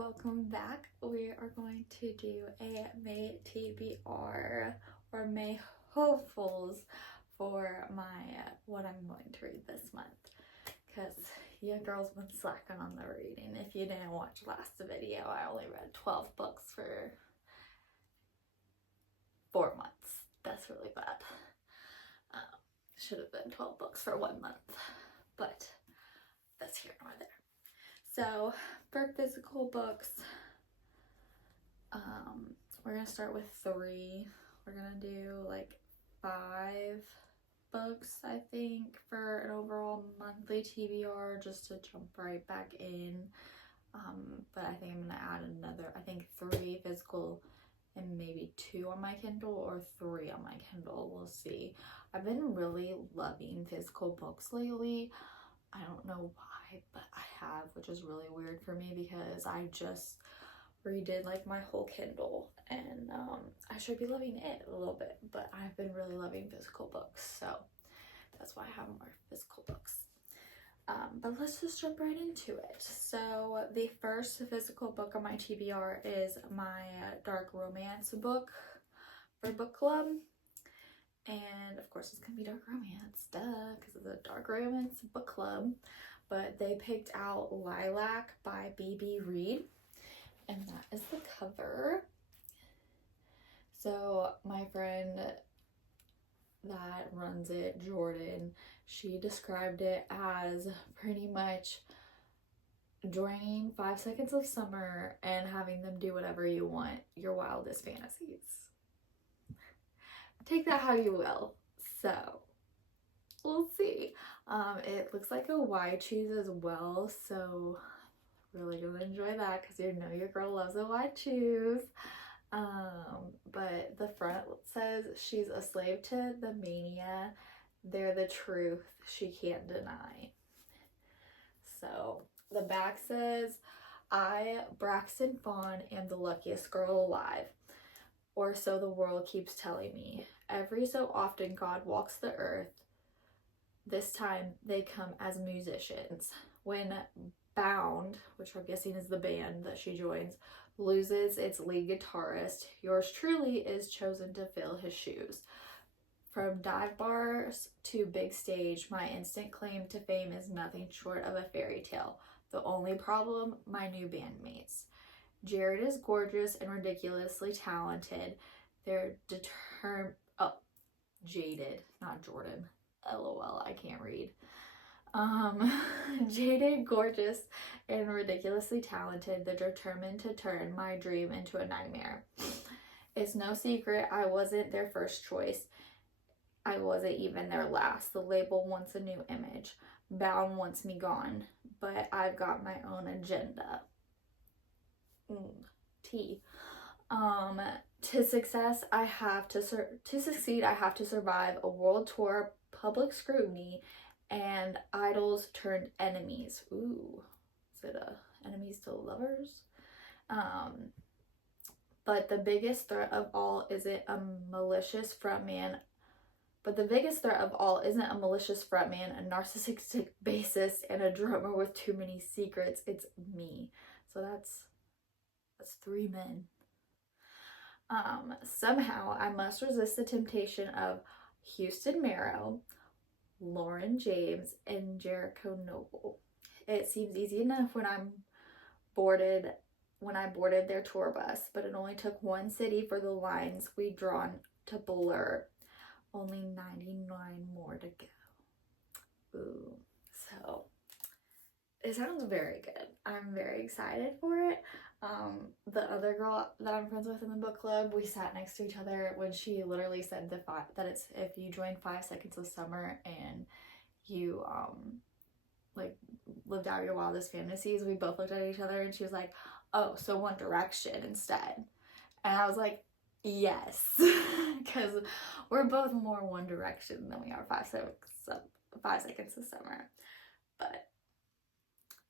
welcome back. We are going to do a May TBR or May Hopefuls for what I'm going to read this month, because you girls been slacking on the reading. If you didn't watch last video, I only read 12 books for 4 months. That's really bad. Should have been 12 books for 1 month, but that's here nor there. So for physical books, we're gonna start with 3. We're gonna do like 5 books, I think, for an overall monthly TBR, just to jump right back in. But I think I'm gonna add another, I think 3 physical and maybe 2 on my Kindle, or 3 on my Kindle. We'll see. I've been really loving physical books lately. I don't know why, but I have, which is really weird for me because I just redid like my whole Kindle, and I should be loving it a little bit, but I've been really loving physical books, so that's why I have more physical books. But let's just jump right into it. So the first physical book on my TBR is my dark romance book for book club. And of course it's gonna be dark romance, duh, because it's a dark romance book club. But they picked out Lilac by B.B. Reed, and that is the cover. So my friend that runs it, Jordan, she described it as pretty much joining 5 Seconds of Summer and having them do whatever you want, your wildest fantasies. Take that how you will. So we'll see. It looks like a Y choose as well, so really gonna enjoy that because you know your girl loves a Y choose. But the front says, she's a slave to the mania, they're the truth she can't deny. So the back says, I, Braxton Fawn, am the luckiest girl alive, or so the world keeps telling me. Every so often God walks the earth. This time they come as musicians. When Bound, which I'm guessing is the band that she joins, loses its lead guitarist, yours truly is chosen to fill his shoes. From dive bars to big stage, my instant claim to fame is nothing short of a fairy tale. The only problem, my new bandmates. Jared is gorgeous and ridiculously talented. They're jaded, not Jordan. LOL, I can't read. Jaded, gorgeous, and ridiculously talented. They're determined to turn my dream into a nightmare. It's no secret I wasn't their first choice. I wasn't even their last. The label wants a new image. Bound wants me gone, but I've got my own agenda. Tea. To success, to succeed, I have to survive a world tour, public scrutiny, and idols turned enemies. Ooh, is it enemies to lovers? But the biggest threat of all isn't a malicious frontman. A narcissistic bassist, and a drummer with too many secrets. It's me. So that's 3 men. Somehow I must resist the temptation of Houston Marrow, Lauren James, and Jericho Noble. It seems easy enough when I boarded their tour bus, but it only took one city for the lines we'd drawn to blur. Only 99 more to go. Ooh. So it sounds very good. I'm very excited for it. The other girl that I'm friends with in the book club, we sat next to each other when she literally said that it's if you join 5 Seconds of Summer and you like lived out your wildest fantasies. We both looked at each other and she was like, oh, so One Direction instead. And I was like, yes, because we're both more One Direction than we are 5 Seconds of Summer. But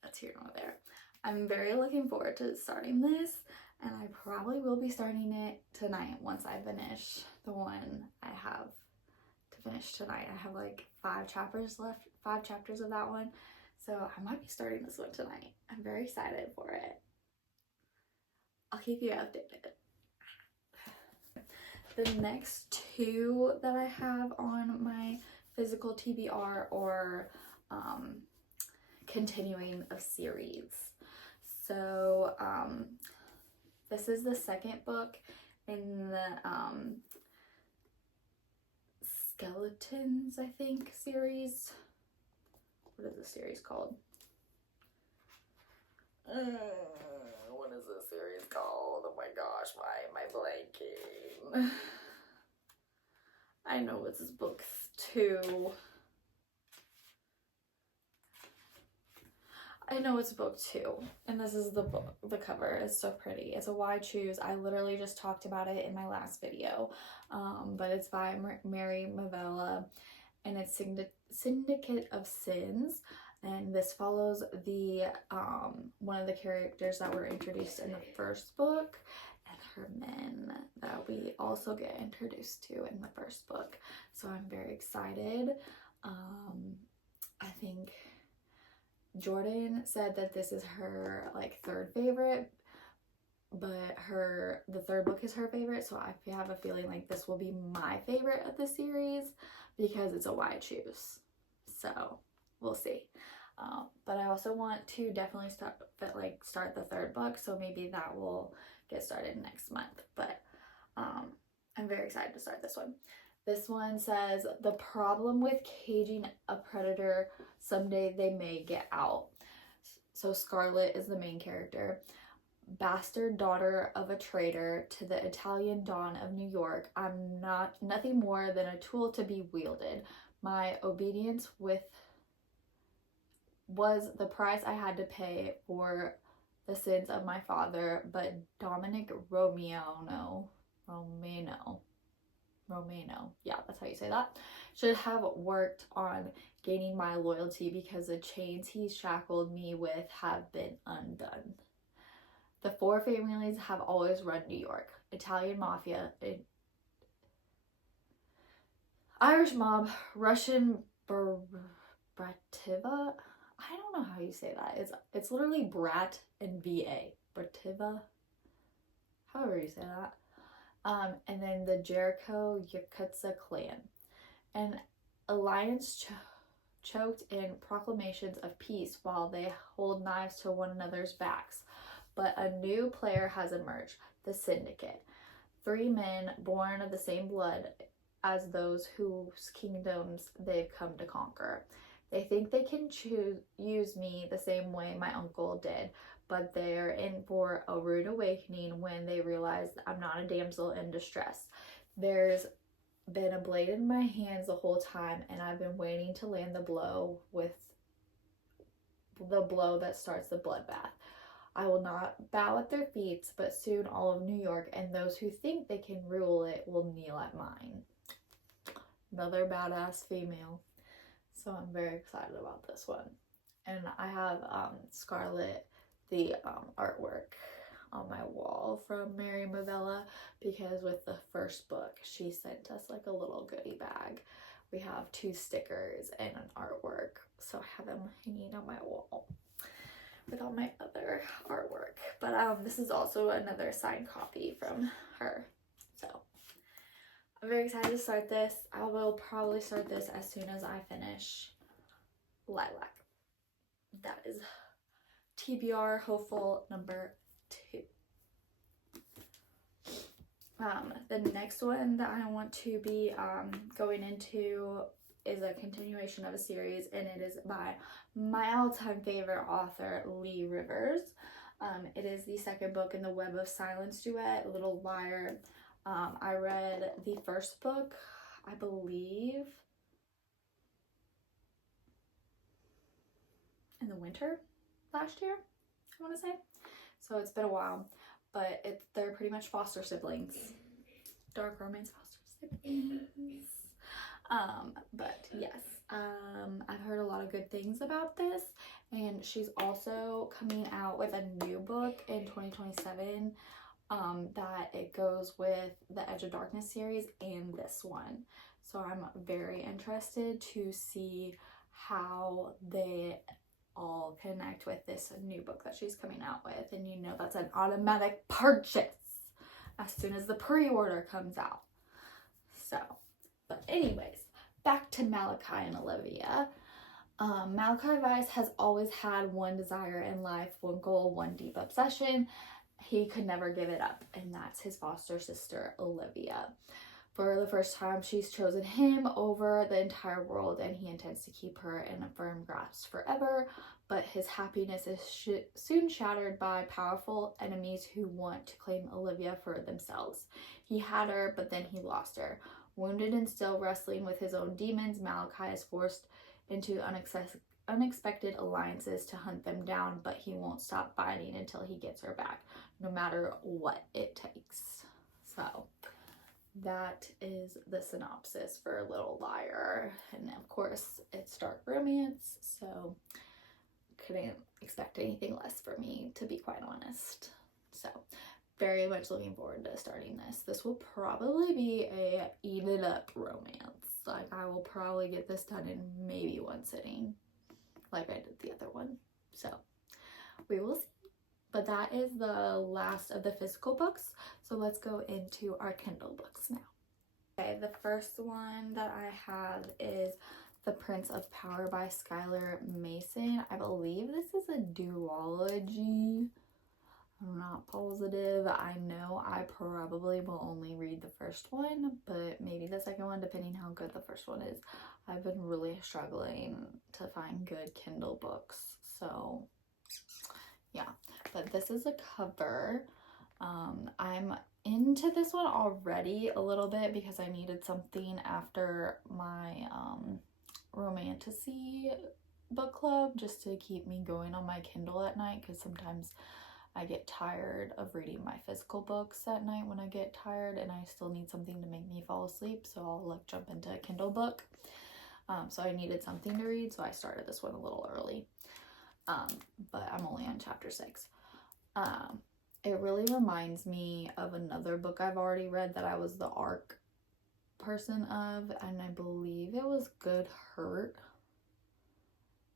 that's here nor there. I'm very looking forward to starting this, and I probably will be starting it tonight once I finish the one I have to finish tonight. I have like 5 chapters left, 5 chapters of that one, so I might be starting this one tonight. I'm very excited for it. keep you updated. The next two that I have on my physical TBR are continuing a series. So this is the second book in the Skeletons, I think, series. What is the series called? What is this series called? Oh my gosh, why am I blanking? I know it's this book two. I know it's book two, and this is the book. The cover is so pretty. It's a Why Choose. I literally just talked about it in my last video, but it's by Mary Mavella, and it's Syndicate of Sins, and this follows the one of the characters that were introduced in the first book, and her men that we also get introduced to in the first book. So I'm very excited. I think Jordan said that this is her like third favorite, but the third book is her favorite, so I have a feeling like this will be my favorite of the series because it's a Why Choose. So we'll see. But I also want to definitely start the third book, so maybe that will get started next month. But I'm very excited to start this one. This one says, the problem with caging a predator, someday they may get out. So Scarlett is the main character. Bastard daughter of a traitor to the Italian Don of New York, I'm nothing more than a tool to be wielded. My obedience was the price I had to pay for the sins of my father, but Dominic Romano, yeah, that's how you say that, should have worked on gaining my loyalty because the chains he shackled me with have been undone. The four families have always run New York: Italian mafia, Irish mob, Russian Brativa. I don't know how you say that. It's literally Brat and VA. Brativa. However you say that. And then the Jericho Yakutsa clan. An alliance choked in proclamations of peace while they hold knives to one another's backs. But a new player has emerged, the Syndicate. 3 men born of the same blood as those whose kingdoms they've come to conquer. They think they can use me the same way my uncle did, but they're in for a rude awakening when they realize I'm not a damsel in distress. There's been a blade in my hands the whole time, and I've been waiting to land the blow that starts the bloodbath. I will not bow at their feet, but soon all of New York and those who think they can rule it will kneel at mine. Another badass female. So I'm very excited about this one. And I have Scarlett, the artwork on my wall from Mary Mavella, because with the first book she sent us like a little goodie bag. We have 2 stickers and an artwork, so I have them hanging on my wall with all my other artwork. But this is also another signed copy from her. So I'm very excited to start this. I will probably start this as soon as I finish Lilac. That is TBR Hopeful number 2. The next one that I want to be going into is a continuation of a series, and it is by my all-time favorite author, Lee Rivers. It is the second book in the Web of Silence duet, Little Liar. I read the first book, I believe, in the winter last year, I want to say. So it's been a while, but they're pretty much foster siblings. Dark romance foster siblings. But yes, I've heard a lot of good things about this, and she's also coming out with a new book in 2027 that it goes with the Edge of Darkness series and this one. So I'm very interested to see how they all connect with this new book that she's coming out with. And you know that's an automatic purchase as soon as the pre-order comes out. So, but anyways, back to Malachi and Olivia. Malachi Weiss has always had one desire in life, one goal, one deep obsession. He could never give it up, and that's his foster sister, Olivia. For the first time, she's chosen him over the entire world, and he intends to keep her in a firm grasp forever. But his happiness is soon shattered by powerful enemies who want to claim Olivia for themselves. He had her, but then he lost her. Wounded and still wrestling with his own demons, Malachi is forced into unexpected alliances to hunt them down, but he won't stop fighting until he gets her back, no matter what it takes. So that is the synopsis for Little Liar, and of course it's dark romance, so couldn't expect anything less for me, to be quite honest. So very much looking forward to starting this. This will probably be a eat it up romance. Like, I will probably get this done in maybe one sitting, like I did the other one. So we will see. But that is the last of the physical books. So let's go into our Kindle books now. Okay, the first one that I have is The Prince of Power by Skylar Mason. I believe this is a duology. I'm not positive. I know I probably will only read the first one, but maybe the second one, depending how good the first one is. I've been really struggling to find good Kindle books, so yeah. But this is a cover. I'm into this one already a little bit because I needed something after my romantasy book club, just to keep me going on my Kindle at night, because sometimes I get tired of reading my physical books at night when I get tired, and I still need something to make me fall asleep, so I'll like jump into a Kindle book. So I needed something to read, so I started this one a little early. But I'm only on chapter 6. It really reminds me of another book I've already read that I was the ARC person of, and I believe it was Good Hurt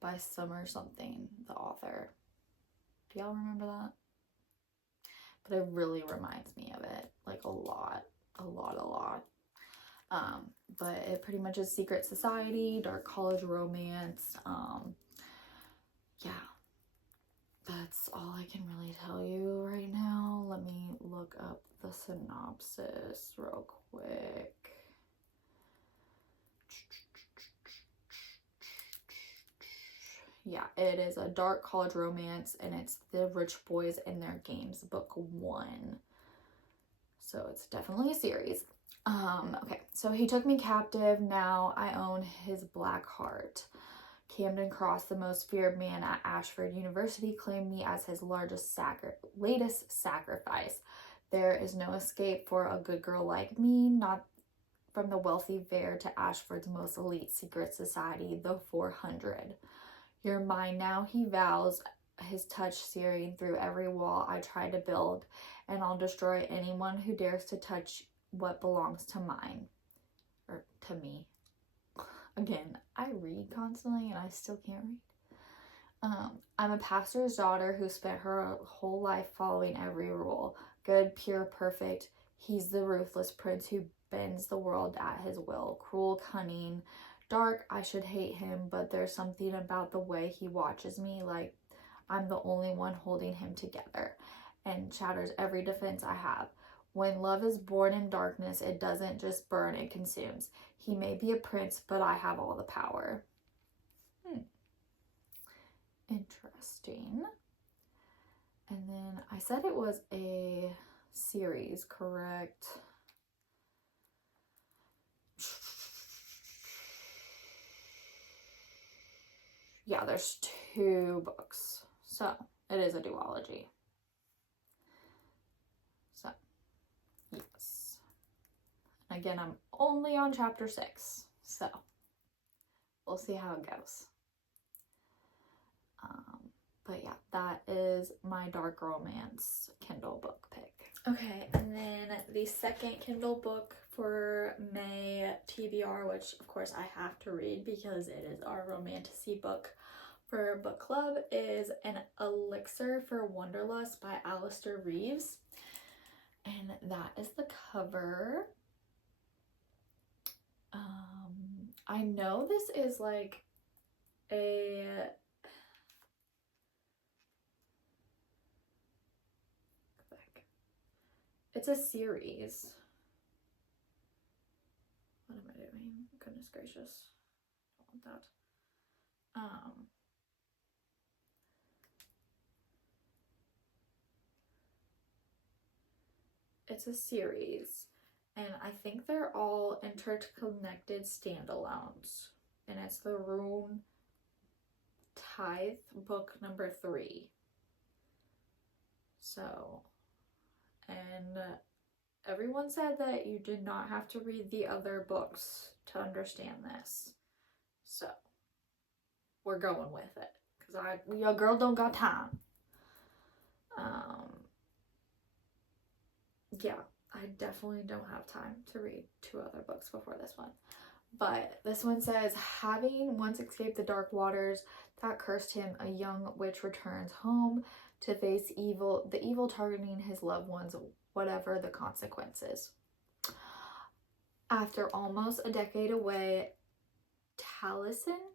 by Summer something, the author. Do y'all remember that? But it really reminds me of it, like a lot. But it pretty much is secret society, dark college romance. Yeah, that's all I can really tell you right now. Let me look up the synopsis real quick. Yeah, it is a dark college romance, and it's The Rich Boys and Their Games, book 1. So it's definitely a series. Okay, so he took me captive. Now I own his black heart. Camden Cross, the most feared man at Ashford University, claimed me as his latest sacrifice. There is no escape for a good girl like me, not from the wealthy Vare to Ashford's most elite secret society, the 400. You're mine now, he vows, his touch searing through every wall I try to build, and I'll destroy anyone who dares to touch what belongs to mine, or to me. Again, I read constantly and I still can't read. I'm a pastor's daughter who spent her whole life following every rule. Good, pure, perfect. He's the ruthless prince who bends the world at his will. Cruel, cunning, dark. I should hate him, but there's something about the way he watches me, like I'm the only one holding him together, and shatters every defense I have. When love is born in darkness, it doesn't just burn, it consumes. He may be a prince, but I have all the power. Interesting. And then I said it was a series, correct? Yeah, there's 2 books. So it is a duology. So, yes. Again, I'm only on chapter 6, so we'll see how it goes. But yeah, that is my dark romance Kindle book pick. Okay, and then the second Kindle book for May, TBR, which of course I have to read because it is our romantasy book for book club is An Elixir for Wanderlust by Alistair Reeves. And that is the cover. I know this is like it's a series. What am I doing? Goodness gracious. Don't want that. It's a series, and I think they're all interconnected standalones. And it's the Rune Tithe book number 3. So, and everyone said that you did not have to read the other books to understand this. So, we're going with it. Because your girl don't got time. Yeah, I definitely don't have time to read 2 other books before this one. But this one says, having once escaped the dark waters that cursed him, a young witch returns home to face the evil targeting his loved ones, whatever the consequences. After almost a decade away, Taliesin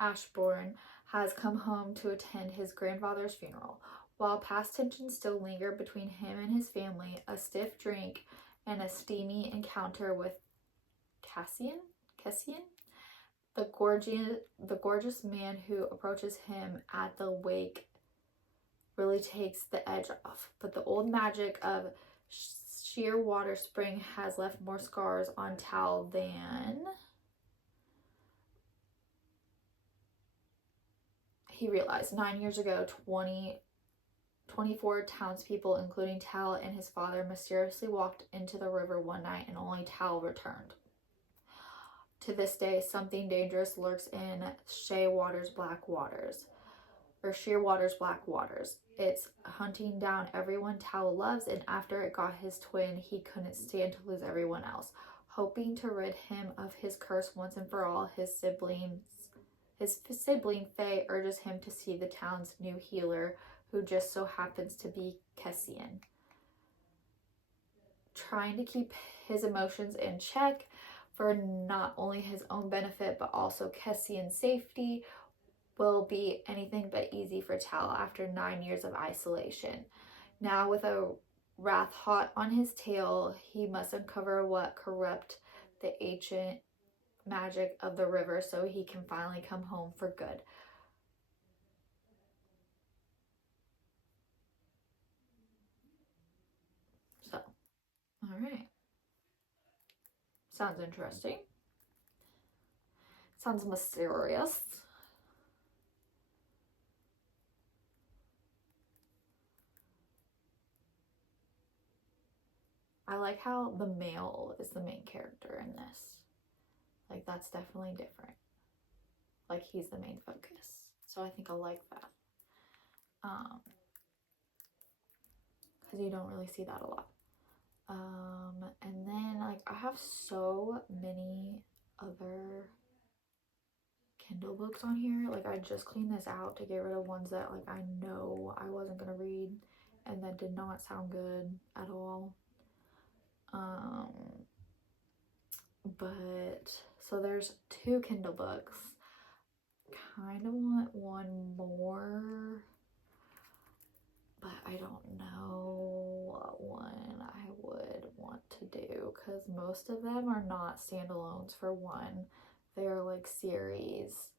Ashbourne has come home to attend his grandfather's funeral. While past tensions still linger between him and his family, a stiff drink and a steamy encounter with Cassian, the gorgeous man who approaches him at the wake, really takes the edge off. But the old magic of Shearwater Spring has left more scars on Tal than he realized. 9 years ago, 24 townspeople, including Tal and his father, mysteriously walked into the river one night, and only Tal returned. To this day, something dangerous lurks in Shearwater's Black Waters. It's hunting down everyone Tal loves, and after it got his twin, he couldn't stand to lose everyone else. Hoping to rid him of his curse once and for all, his sibling Faye urges him to see the town's new healer, who just so happens to be Cassian. Trying to keep his emotions in check for not only his own benefit but also Cassian's safety will be anything but easy for Tal after 9 years of isolation. Now, with a wrath hot on his tail, he must uncover what corrupt the ancient magic of the river so he can finally come home for good. So, all right. Sounds interesting. Sounds mysterious. I like how the male is the main character in this. Like, that's definitely different. Like, he's the main focus. So I think I like that. Because you don't really see that a lot. And then, like, I have so many other Kindle books on here. Like, I just cleaned this out to get rid of ones that, like, I know I wasn't gonna read and that did not sound good at all. But so there's 2 Kindle books. Kind of want one more, but I don't know what one I would want to do because most of them are not standalones. For one, they're like series,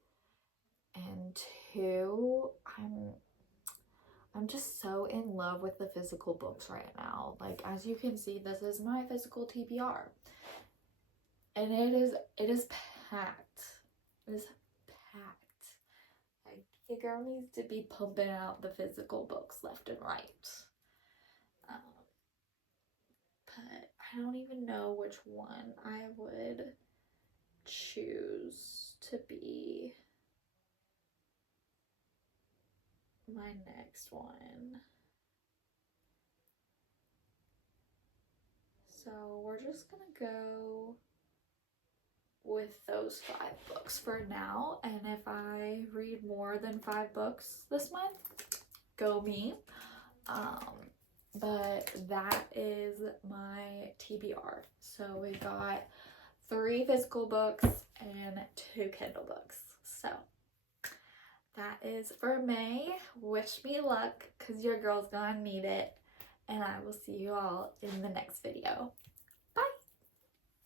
and 2, I'm just so in love with the physical books right now. Like, as you can see, this is my physical TBR. And it is packed. It is packed. Like, your girl needs to be pumping out the physical books left and right. But I don't even know which one I would choose to be my next one. So we're just gonna go with those 5 books for now. And if I read more than 5 books this month, go me. But that is my TBR. So we got 3 physical books and 2 Kindle books. So that is for May. Wish me luck, because your girl's gonna need it. And I will see you all in the next video.